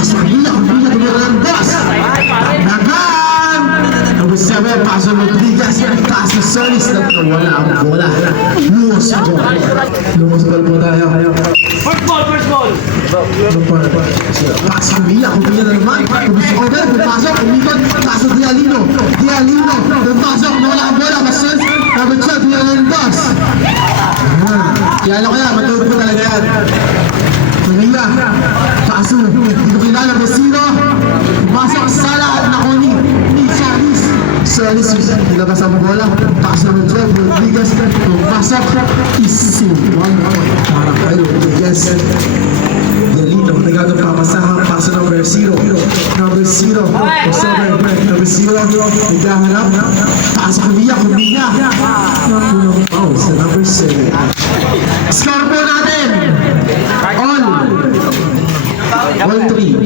pasok Mia tumira ng dos. Nagan! Number 7, pasok Rodriguez. Taas na Solis na wala ang bola. Lumos ball. Lumos ball po tayo. First ball. Pasok Mia na naman. Tumis over, pumasok, umikot. Pasok Dialino. Pumasok, wala ang bola. Solis, number 12, tumira ng dos. Kaya alam ko yan, matulog po talaga yan. Manila, Paso, hindi ko kilala Basiro, pumasok Sala at Nakoni, Solis, nilabas ang bola, pass naman 12, Rodriguez, pumasok, Isin, 1 point, para kayo, Rodriguez. Delino, nagagapapasahang paso number 0, number 0, naghahanap, pasok Kumiya, unang foul sa number 7. Score po natin! All 3.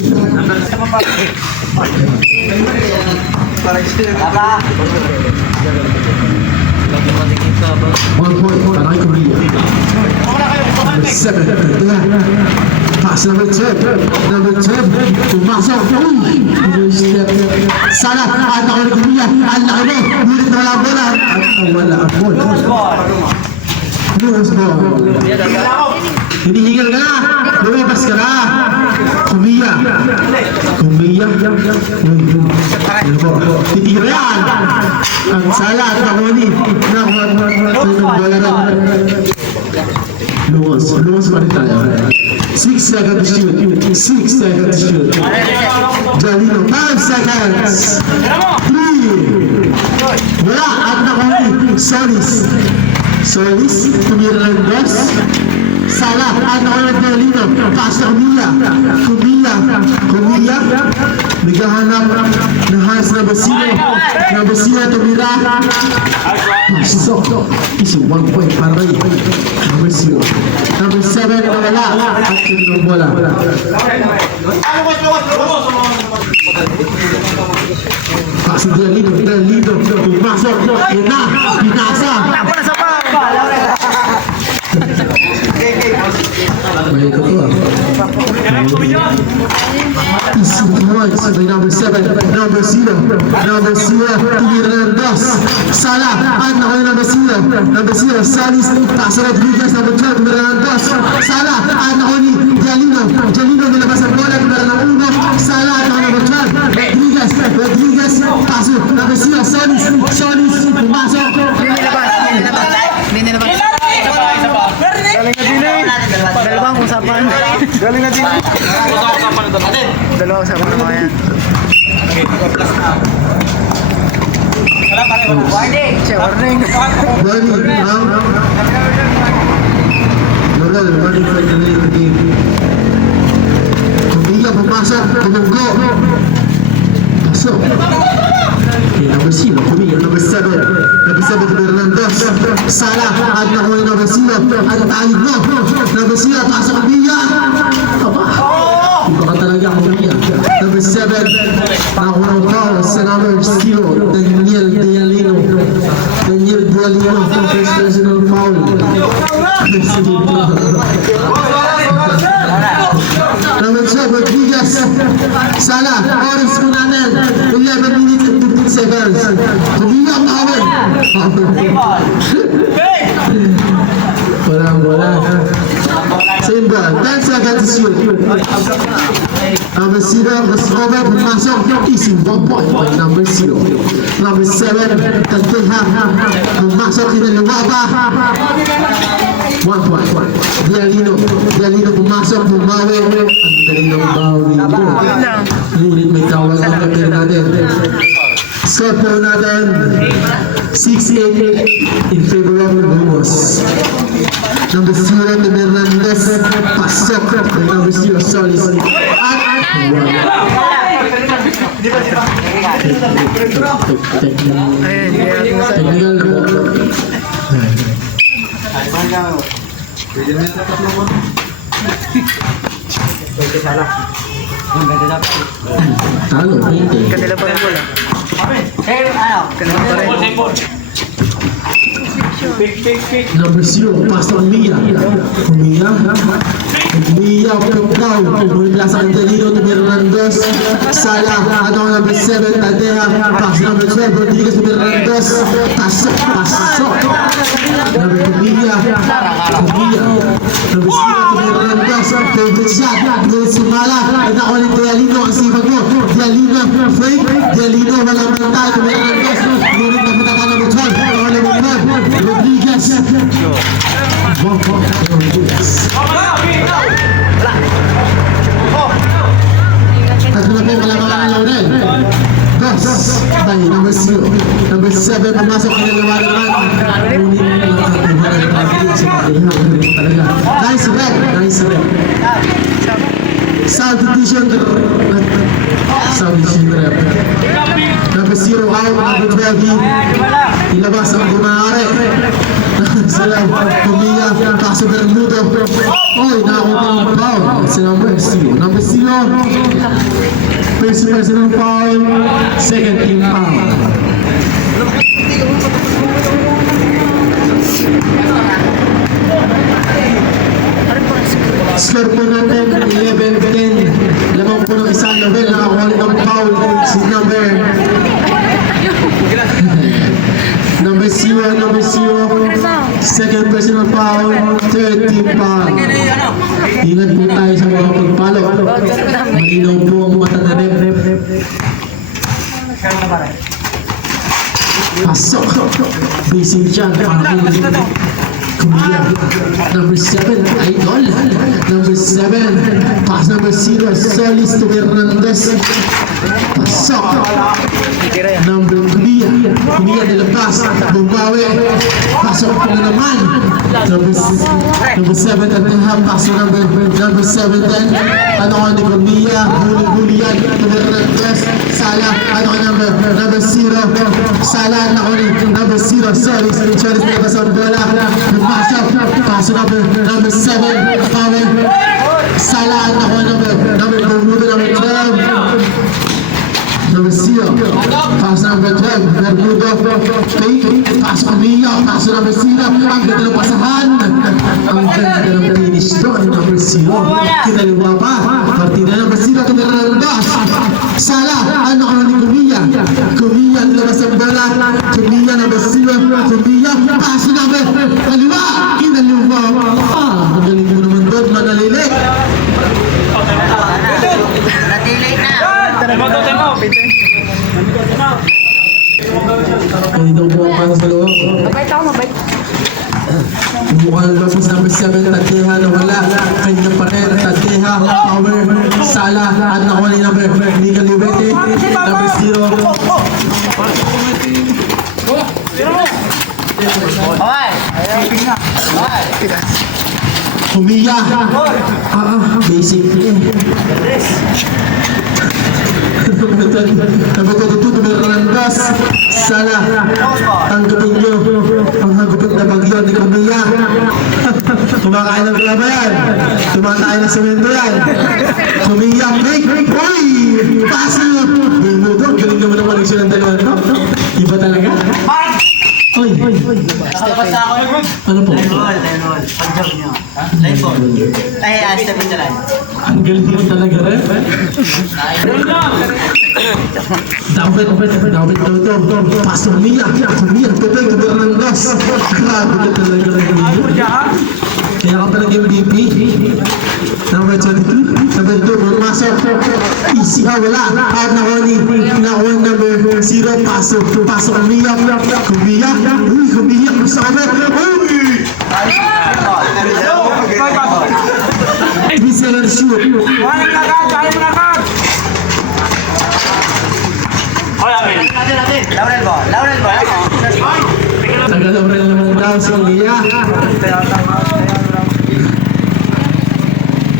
One point, Tanay Korea. Number 7, pass number 12, pumasok, Sala, at ako ni Korea, ang laki mo, ngunit wala ang bola, at wala ang bola. Lumos ball. Hinihingal ka na, lumabas ka na. Kumiya. Titira yan. Ang Sala at Nakoni. Lumos pa rin tayo. 6 seconds to shoot. Jalino, 5 seconds. 3. Wala at Nakoni. Solis, tumira ng dos. Sala, at ako ng Jalino. Pass na Kumiya. Naghahanap ng hands na Basino. Tumira. Pasok. Isi 1 point para rin. Number 0. Number 7 na wala. At tinong bola. Pasok Jalino. Pumasok. Pinasa. May ito po. Isang points by number 7, number 0, tumira ng dos. Sala, at nakuha number 0, Salis, Paso Rodriguez, number 12, tumira ng dos. Sala, at nakuha ni Jalino, nilabas ang bola, tumira ng 1. Sala, at nakuha number 12, Rodriguez, Paso, number 0, Solis, pumasok. Hindi nilabas. Dalawang usapan. Dalawang usapan na mga yan. Warning! Warning for the game. Kumiya, pumasok, tumunggo. Pasok. Okay, number 0, Kumiya, number 7, Fernandez. Sala, at nakuha yung number 0, at talib mo. Number 0, pasok Kumiya. Iba ka talaga, Kumiya. Number 7, nakuha ng foul sa number 0, Daniel Dialino, first personal foul. Number 12, Rodriguez. Sala, orange po namin. 11 minutes and 15 seconds. Kumiya, power. Wala. Same ball. 10 seconds to shoot. Number 0, over, pumasok. Easy 1 point by number 0. Number 7, Tagtehan. Pumasok, kinaliwaba. 1 point. Dialino pumasok, bumawi. Ang galing ng bawi mo. Ngunit may tawag ang kapir natin. Score po natin 6-8 in favor of Lumos. Number 0, Hernandez, pasok. Number 0, Solis. At technical na po. Talo, hindi. Kanila pa rin bola. Kanila pa rin. Number 0, Pastor Mia. Mia. Mia Pagkaw, mula sa Candelino, Hernandez, Sala, ano number 7, Tadeha, pass number 12, Rodriguez, Hernandez, pasok. Number Mia, number 0, Hernandez, favorite shot, Luis Sumala, at ako ni Dialino, ang sipag mo, Dialino, fake, Dialino, walang bantay, Hernandez, ngunit na punta ka number 12, ako number 12, Rodriguez. Tatlo na po, wala mga Laurel. Dos, by number 0. Number 7, pumasok ang nalawa naman. Nice rep. South Edition rep. Number 0 out, number 12. Ilabas ang gumari. Sila, Pumila, Paso Bermudo. Oy, nakakuha ng foul. Si number 0. Number 0. First personal foul. Second team foul. Score po natin 11-10. Lamang po ng isang level. Nakakuha ng foul. Si number 0. Second personal foul. Third team foul. Ingat po tayo sa mga pagpalo. Malinaw po ang mata na rep. Pasok. Basic dyan. Kumila. Number 7, Idol. Number 7, pass number 0, Solis to Hernandez. Pasok. Number Kumila. Kumila nilabas. Bumawi. Pasok na naman. Number 7 at the half. Pasok number 7 then. Ano ka ni Kumila? Huli-huli yan. To Hernandez. Sala. Ano ka number 0. Sala. Ano ka ni number 0. Solis nilabas ang bola. Pasok number 7, Power. Sala, ako number Bermudo, number 12. Number 0, pass number 12, Bermudo, fake, pasok ang Mia, pasok number 0, ang ganda ng pasahan. Ang ganda ng finish doon, number 0. Kinaliwa pa, partida number 0, kinarambas. Sala, ano ka ni Kumia? Kumia, nilabas ang bola. Kumia, number 0, Kumia, pasok number kaliwa. Kinaliwa. Ang galing mo naman doon, manalilik. Ay, daw po ang para sa loob. Mabait. Mukhang lobos number 7, Tadeha na wala. Kanya pa rin, Tadeha, Power, Sala, at nakuha ni number Miguel Libete, number 0. Humiya. Basic play. Number 22, Hernandez. Sala. Tanggapin nyo ang hagupit na bagyo ni Kumiya. Kumakain ng klaba yan. Kumakain ng semento yan. Kumiya, break. Uy! Paso! Bermudo, galing naman ang koneksyon ng dalawa to. Iba talaga. Uy! Basta ako yun. Ano po? Line ball. Pag-jump nyo. Line ball. Ay, step in the line. Ang galing mo talaga rin. Dapat daw to. Pasok niya. Kumiya, pepeng, Hernandez. Grabe ka talaga rin. Kaya ka pala MVP. Number 22. Number 2, pumasok. Easy ha, wala. Out na ko ni number 0. Pasok Kumiya. Kumiya. Uy, Kumiya. Gusto ka ba? Uy! Miseller shoot. Laurel ball. Taga-Laurel naman daw si Kumiya.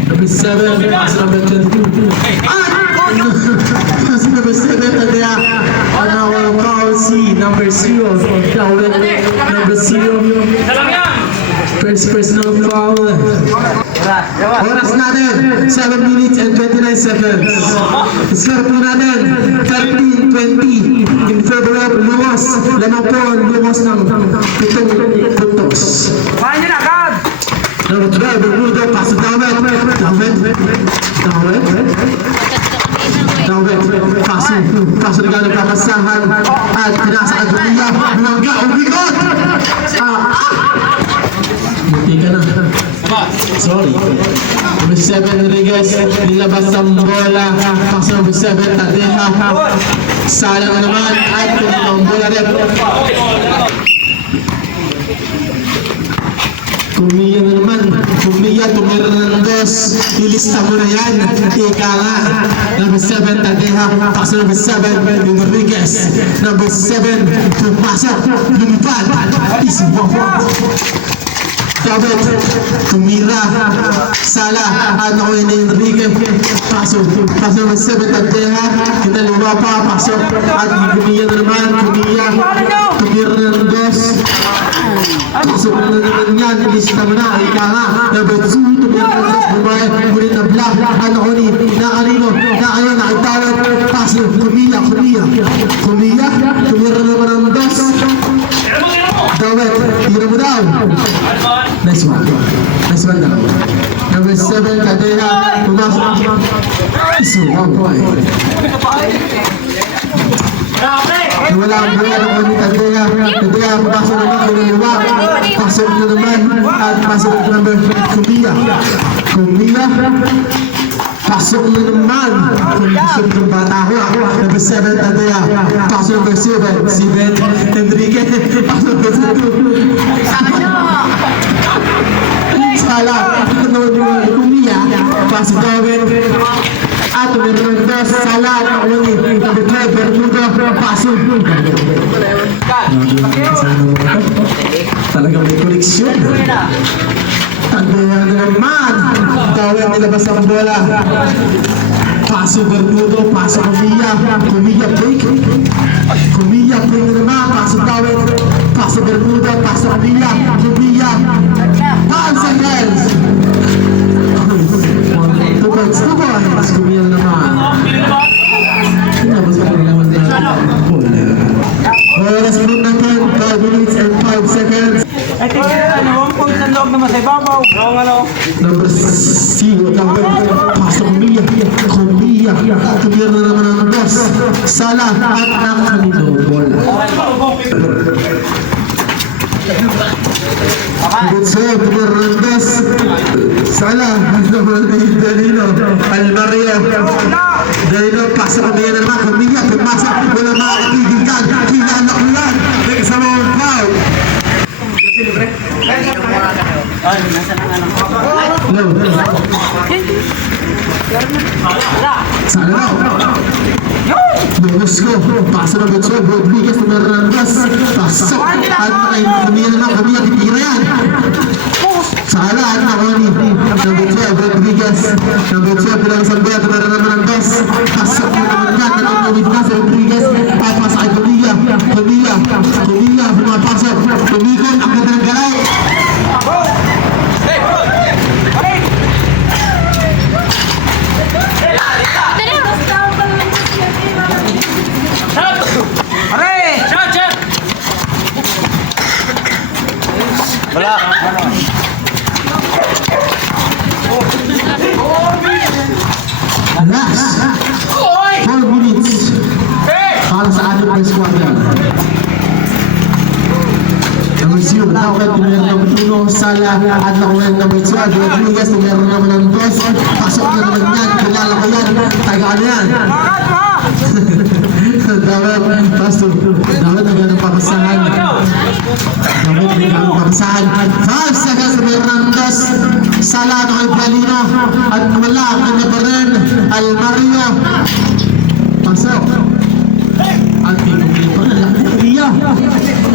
Number 7, pass number 22. Pass number 7, Tadea. Ano ang foul si number 0. Laurel, number 0. First personal foul. Oras natin, 7 minutes and 29 seconds. Score po natin, 13-20 in favor of Lumos. Lamang po ang Lumos ng 7 puntos. Number 12, Bermudo, pass to Dawit. Dawit, pass na gano'ng papasahan. At pinasa ang Julia, bumangga, umikot! Hindi ka na. Sorry. Number 7, Rodriguez, nilabas ang bola. Pass number 7, Tadeja. Sala na naman, at pinaka ang bola rin. Kumiya na naman, tumira ng dos, ilista mo na yan, ika nga. Number 7, Tadeja, pass number 7, Rodriguez. Number 7, pumasa, lumipad, easy walk. David, tumira, Sala, at ako yung Enrique, pasok number 7, Tadeja, kinaliwa pa, pasok, at kumiya na naman, tumira ng dos. Pasok na naman yan, ilista mo na, ika nga. Number 2, tumira ng dos, bumae, ngunit na black, ano ko ni, nakarino, nakayon, nakitawad, pasok, kumiya, tumira naman ng dos. David, tira mo daw. Nice one daw. Number 7, Tadeja, pumasok. Iso, 1 point. Wala ang bola ng kami Tadeja, pumasok naman, kinaliwa. Pasok na naman, at pasok ng number Kumiya. Pasok na naman. Kondisyon ng bata ko. Number 7, Tadeja. Pasok number 7, Enrique. Pasok number 2. Sala. Kumiya. Pasok David. At number 2, Sala. Number 12, Bermudo. Pasok. Talagang may koleksyon. Tadeja na naman. David nilabas ang bola. Paso Bermudo, paso Kumiya break na naman, paso David, paso Bermudo, paso Kumiya, 5 seconds. 2 points, Kumiya na naman. Nilabas ang naman din ang bola. Oras mo natin, 5 minutes and 5 seconds. I think ano, 1 point na loob naman sa ibabaw. Wrong ano. Number 0, pasok Kumiya, tumira na naman ang dos. Sala at nakanino bola. Butso, tumira ng dos. Sala, naman ni Danilo, Almario. Danilo, pasok Kumiya na naman, Kumiya, pumasok, wala makakatigil ka, kilala ko yan. May kasama ang foul. Sana Lewis ko, pasok na Butso, Rodriguez, Tumerandas, pasok, at Kumiya na naman, Kumiya, titira yan. Sala at Nakoni, number 12, Rodriguez, number 12, bilang Sambea, Tumerandas, pasok na naman yan, nanumawid na sa Rodriguez, papas ay Kumiya, pumapasok, tumikot, ako ng galay. Last 4 minutes para sa ating first quarter. Number 0, nakawin tumira ng 1, Sala at nakawin number 12, Rodriguez, tumira naman ng 2, pasok na naman yan, kilala ko yan, tagaan yan. Dapat, pasok, dapat nagandang papasahan. 5 seconds, tumira ng 2, Sala at nakawin Palino, at wala, kanya pa rin, Almario. Pasok. At pinagpili pa na lang iya.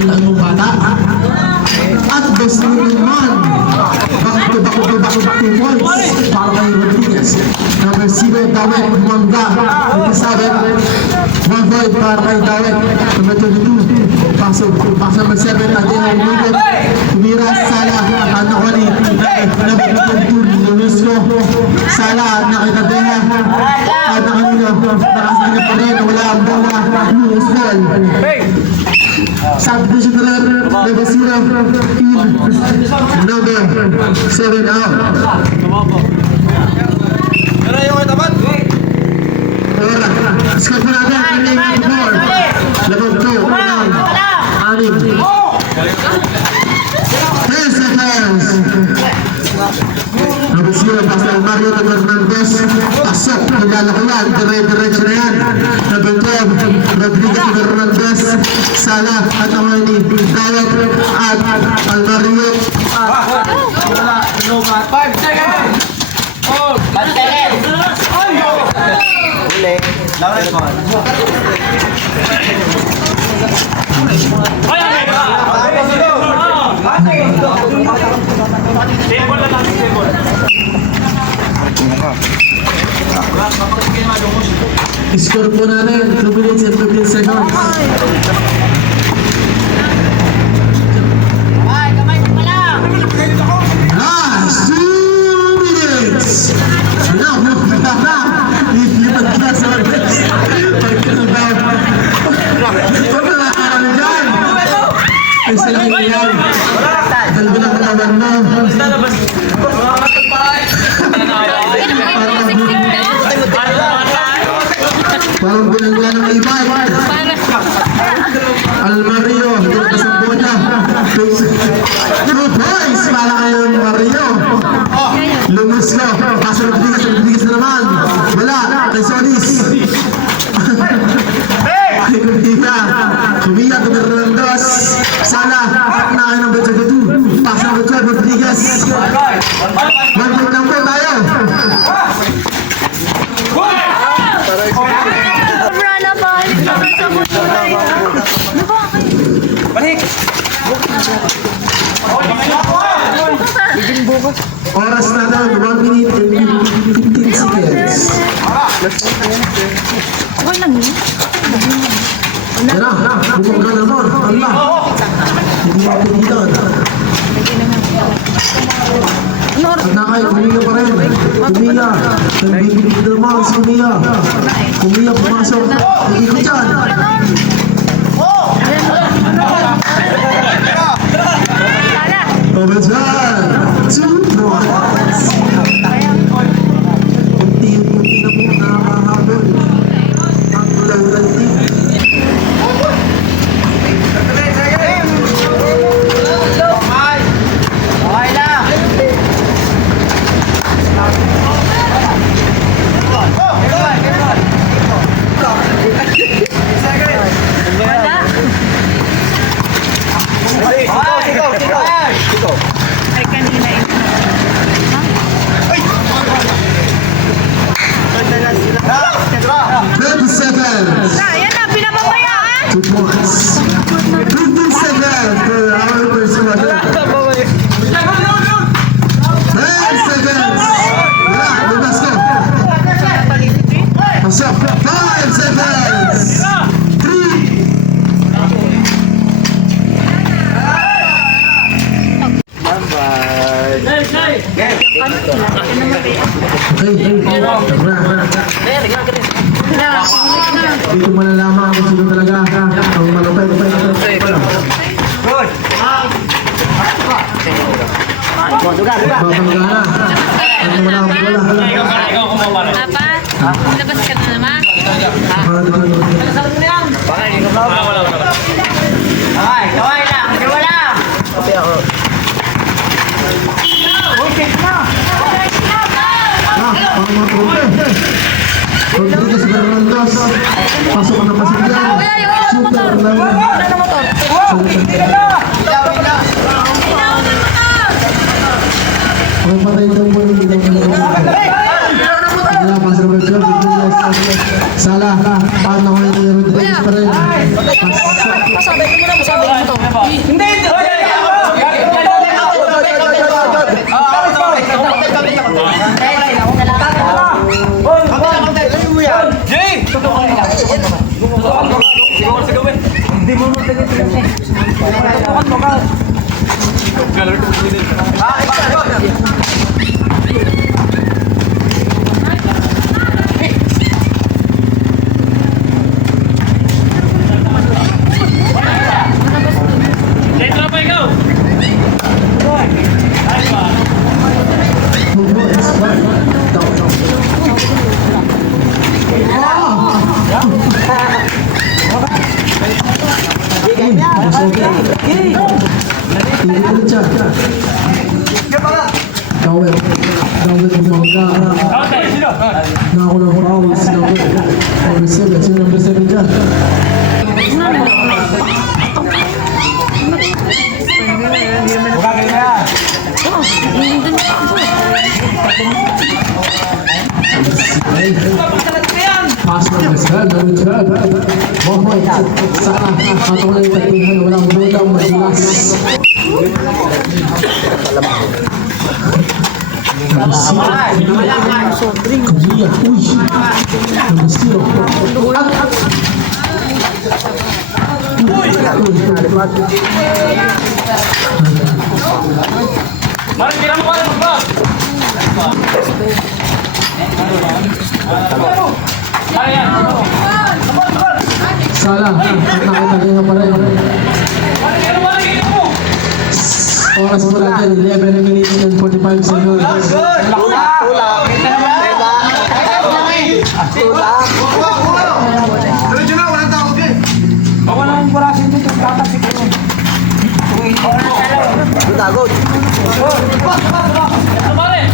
Walang mong bata. At best naman. Back to points. Para kay Rodriguez. Number 0, David Manga. Number 7, 1 point para kay David. Number 22, pasok number 7, Tadeja Rodriguez. Tumira, Sala, Nakoni. Number 22, Luisco. Sala, Nakitadeja. At Nakanino. Nakasanya pa rin. Wala ang bola. Luis ball. Subdivision number 0 in number 7 out. Score po natin, anim, 4. Labog 2, anim. 10 seconds. Number 0, Pastor Mario Hernandez. Pasok, kilala ko yan. Dire-diretso na yan. Number 12, Rodriguez Hernandez. Sala at naman ni Dawat at Almario. 5 seconds! Uli. Lawan ko. Score po natin, 2 minutes and 15 seconds. Last 2 minutes! Lilipat ka sa oras. Pagkakabaw. Pagkakabaw dyan. Isa lang yan. Kalbo na katawan mo. Parang binangga ng iba. Almario, hindi na kasabot na. 2 points para kayo ni Mario. Lumus ko. Pastor Rodriguez na naman. Wala. Kay Solis. Kay Kumiya, Hernandez. Sala. At na kayo ng Betsaga 2. Pastor Rodriguez. 1 point lang po tayo. Rana ba? Sa mundo na yun. Ano ba? Balik! Oras na daw, 1 minute and 15 seconds. Okay lang yun. Yan na, bumog ka naman. Allah. Hindi mo pinigilan. At na kayo, kumiya pa rin. Kumiya. Nagbibigil naman si Kumiya. Kumiya, pumasok. Ikot dyan. Over dyan. 2 points. Kunti-kunti na po nakakahabol. Ang lauran team. Okay lang. Ay, kanina yun. 30 seconds. Ayan na, pinababayaan. 2 points. 15 seconds for our person. 10 seconds. Wala, lumabas ko. Pasok. 5 seconds. 3. Dito malalaman kung sino talaga ang malupay. Good. Babanggana. Ano wala. Papa, labas ka na naman. Kaway lang. Dalawa lang. Rodriguez Hernandez. Pasok na pasok yan. Super lang. Ang patay daw po yung wala pa sa Roberto Rodriguez. Sala. Paano ko yung Rodriguez pa rin. Hindi! Jay! Siguro sa gawin. Hindi mo mo tingin tingin. Tutukan mo ka. Galar ko din. Nako ng foul si number 7. Sino number 7 dyan? Buka kayo na yan. Pass number 12. Mohoy. Sana. Patong na yung tagpinhan. Walang bola. Madalas. Number 0. Kuya. Uy. Number 0. Mari, kira mo pa rin, bro. Mari yan. Salah. Nakita pa rin. Mari, kira mo. Oras po natin. 11 minutes and 45 seconds. Bawa na ang burasin dito, tatasik ko. Tagod. Mari.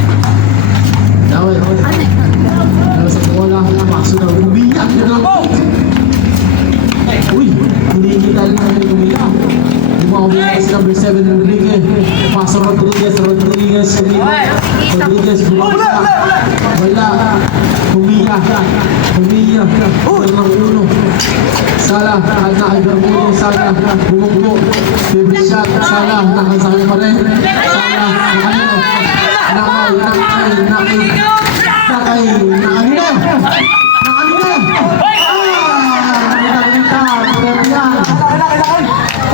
Daway. Nasa bola. Pasok na. Umiyak na lang. Uy. Hindi kita rin namin umiyak. Umiyak si number 7 Rodriguez. Pasok Rodriguez. Rodriguez. Wala. Umiyak. Walang ulo. Salah. Nakagarburo. Salah. Bumungko. Favorite shot. Salah. Nakasakay pa rin. Salah.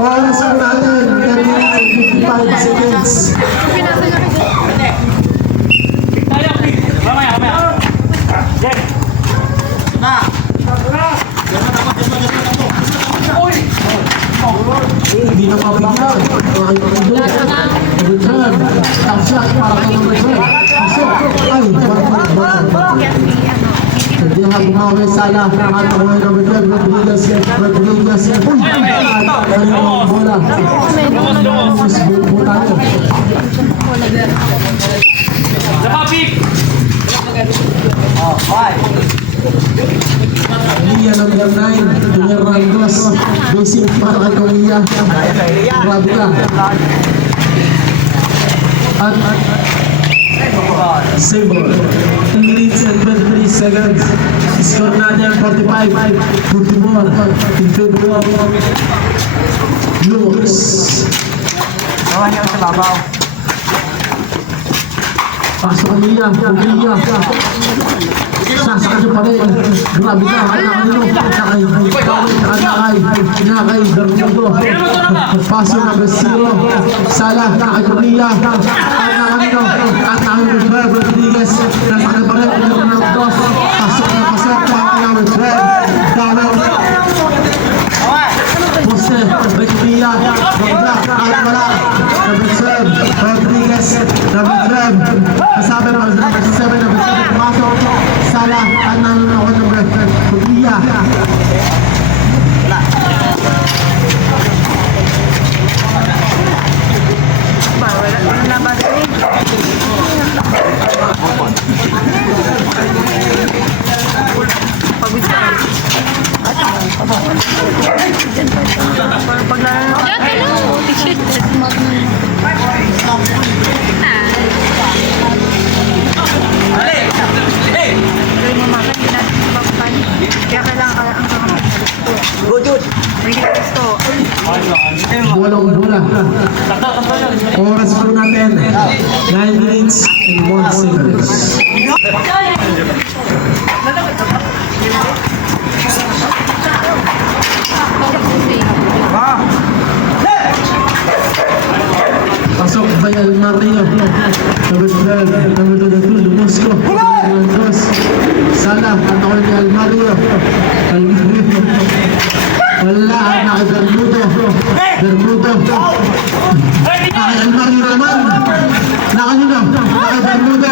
Oras po natin, 10 minutes and 55 seconds. Mamaya. Jen. Hindi na mapigyan. Return. Top shot para kay number 12. Pasok. Ay, parang. Hindi na bumawi Salah. At bumawi number 12. Rodriguez. Uy! Kaninang bola. Mas goal po tayo. Napapik. Lia number 9. Junior Randos. Basic para kay Kuya. Grabe ka. At Sable. 10 minutes and 23 seconds. Score natin 45-44 in favor of Blues. Bawa niyo sa babaw. Pasok Kuya. Sasakasyo pa rin. Grabe ka. Nakay. Bermudo. Paso number 0. Salah. Nakay Kuya. At nakay Rodriguez. Nasakasyo pa rin. Pasok. Number 12. Down. Poste. Kuya. Bagla. At wala. Number 12. Rodriguez. Number 12. Kasabi number 7. Number 7. Pasok. Salah. At nanonood number 12. Kuya. Walang bola. Oras po natin. 9 minutes and 1 seconds. Pasok Bayal Mario. Number 12. Number 22. Lumusco. Randos. Salah. At ako ni Almario. Wala. Nakay Bermudo. Nakay Almario naman. Nakanino. Nakay Bermudo.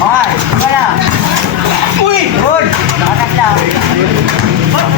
Okay, kaya. Uy! Good! Nakakat lang. Wala.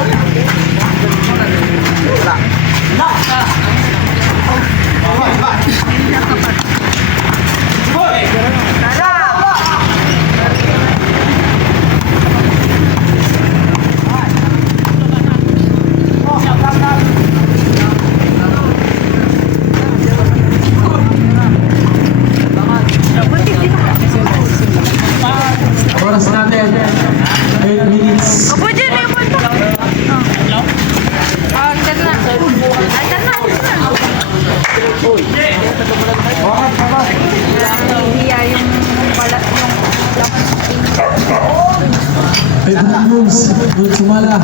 Nahihiya yung balat yung Ay, good moves. Good sumala.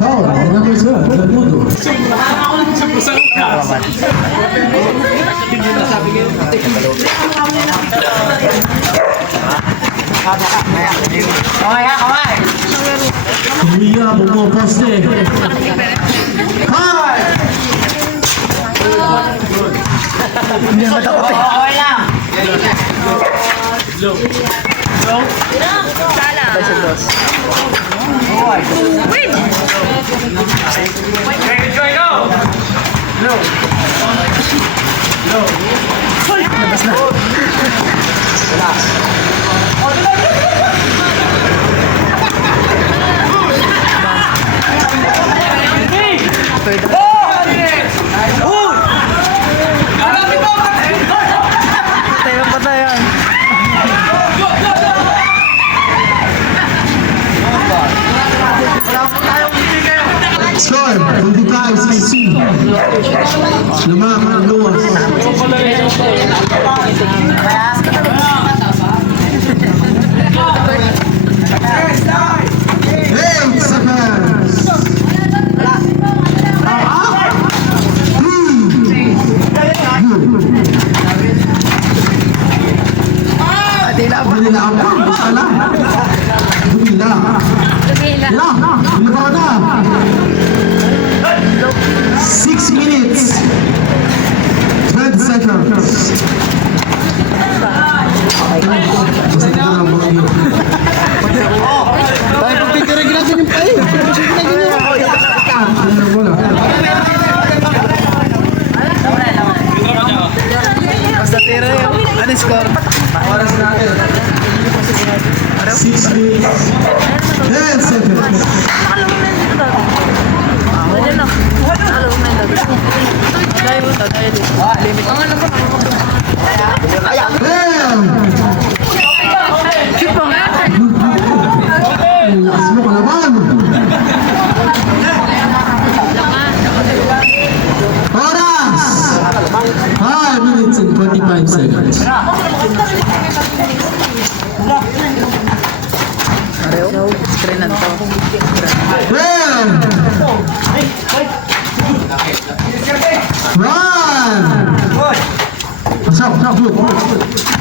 Foul. Number 12. Bermudo. Kuya, bumoposte. Hi! Score, 25-16. Lamang ang luwas. Eight seconds. Dumila ako. Basta lang. Dumila. Lumila. Dumila ka na. 6 minutes. 20 seconds. Basta ka lang mga yun. Tayo pagtitirig natin yung pay. Wala. Basta tira yun. Ano score? Oras natin. 6 minutes. 10 seconds. Pwede na. Alam mo na ito. Dahil mo ito. Dahil dito. Limit. Ang ano ba? 10. Shoot pa nga. Lakas mo kalaban. Oras! 5 minutes and 45 seconds. So, screen na to. 10. Run! Pasok, good.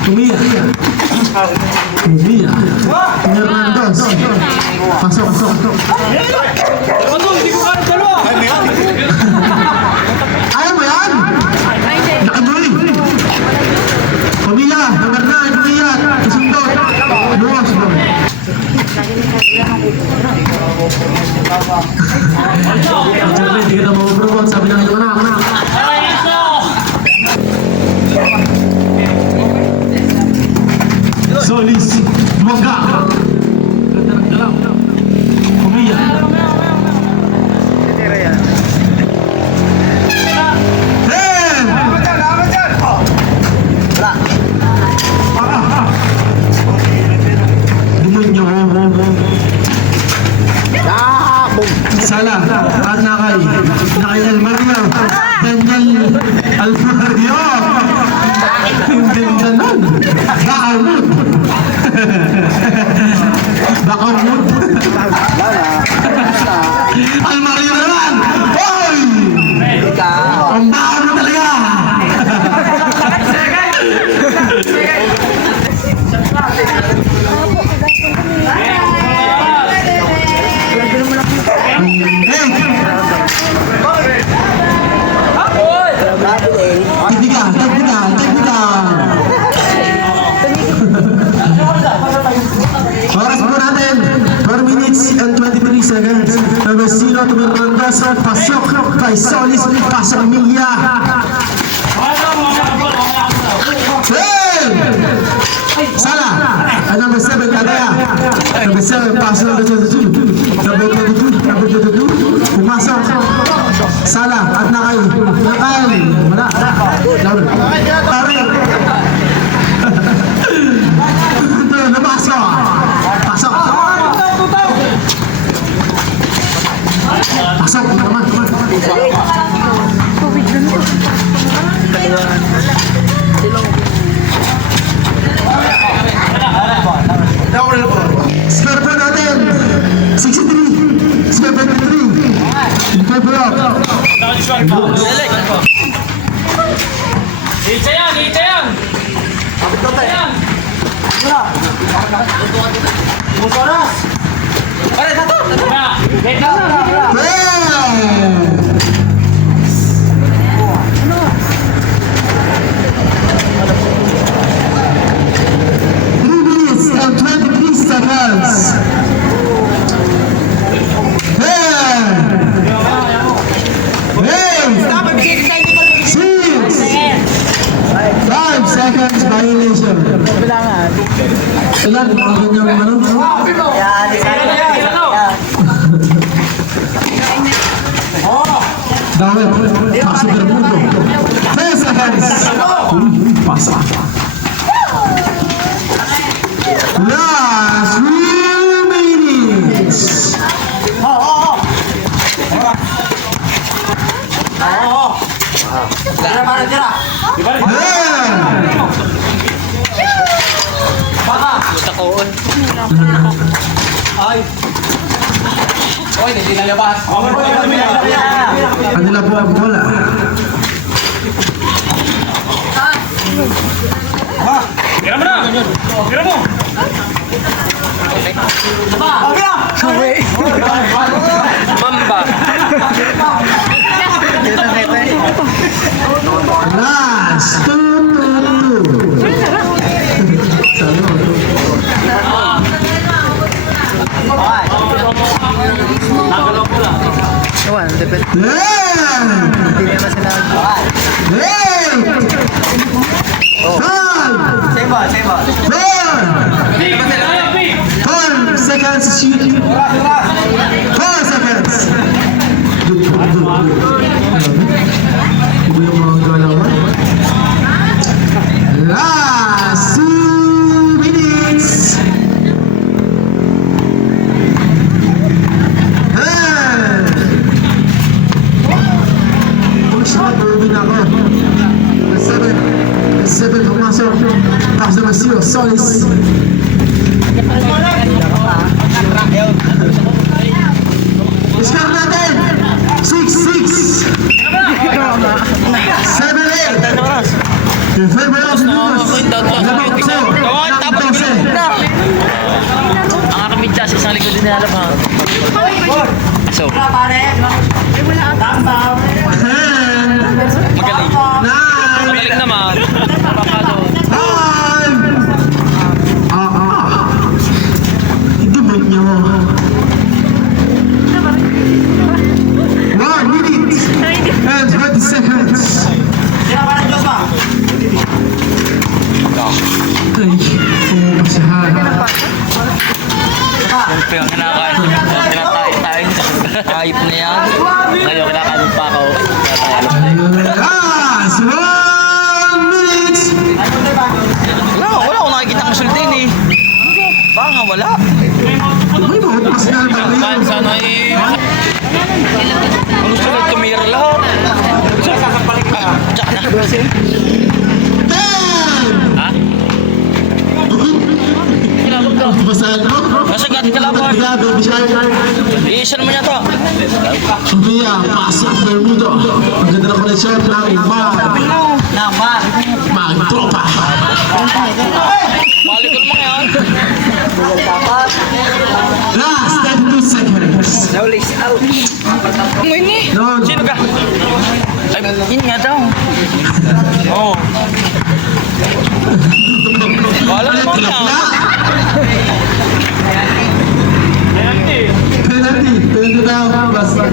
Tumia. Hernandez. Pasok. Ayaw mo yan? Nakabuhi. Tumia. Number 9. Tumia. Kasundot. Luwas mo. Jeremy, hindi kita mapapropon. Sabi na kayo anak. Solis, Mongga. Ganda ng galaw. Kumiya. Tira yan. 10. Dumunyo. Sala, at nakay El Mario, Daniel Alfario. Hindi ganun. Bakamut. Bakamut. Al Mario naman. Hoy! Ang baka mo talaga. Oras po natin, 4 minutes and 23 seconds. Number 0 to Hernandez, pasok kay Solis, pasok Emilia. Sala, at number 7, Kadaya. Number 7, pasok number 22. Number 22, pumasok. Sala, at nakay. Wala. Tarin. Ito, napasok. Pasok. Pasok naman. Score po natin. 63. 73. In favor of. Isa yan! Isa yan! Isa yan! Wait lang! Minutes and 23 seconds. 5 seconds violation. Ilan? Mga ganyang ano? Dawit. Pasok ng mundo. 10 seconds. Pasa. Last 3 minutes. Kanila po ang bola. Tira mo na! Tira mo! Mamba! Last 2. Ewan, depende. Hindi naman sila. 4 seconds shoot. 4 seconds. Iba yung mga galawan. Last 2 minutes. Kung siya mag-uwin ako. 7 pumasok. Tapos naman 0. Solis. Score natin! 6-6! 7-8! In favor of Lucas! Ang akamit siya sa isang likod din nila pa. So, 10! magaling. 9! Magaling naman. Papalo. 5! Hindi ba niyo? 1 minute and 20 seconds! Ay, pumasahan. Siyempre ang kinakain. Kinakain. Ayip na yan. Ngayon kinakain pa ako. Last 1 minute! Wala akong nakikita ang resulta yun eh. Baka nga wala. Uy, mahupas na naman yun. Sana eh. Ang gusto ko tumira lahat. Tsaka na. 10! Ha? Basahan mo? Nasa gati kalaban. Yeah, baby shark. Iisa naman yata. Sofia, pasok Bermudo. Ang ganda ng koleksyon ng mag-tropa. Balik ko naman yan. Last 32 seconds. No, Sino ka? Ay, yun nga daw. Oo. Wala naman yan. penalty. Penalty daw. Basta.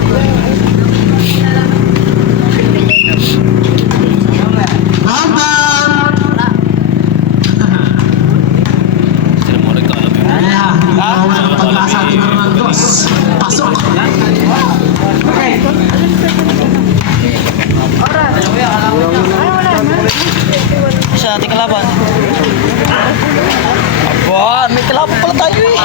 Bam-bam! Sino mo rin ka alam yun? Kaya, hindi mawawala ng pag-asa ating mga Marcos. Pasok! Sa ating kalaban. Aba, may kalaban pala tayo eh.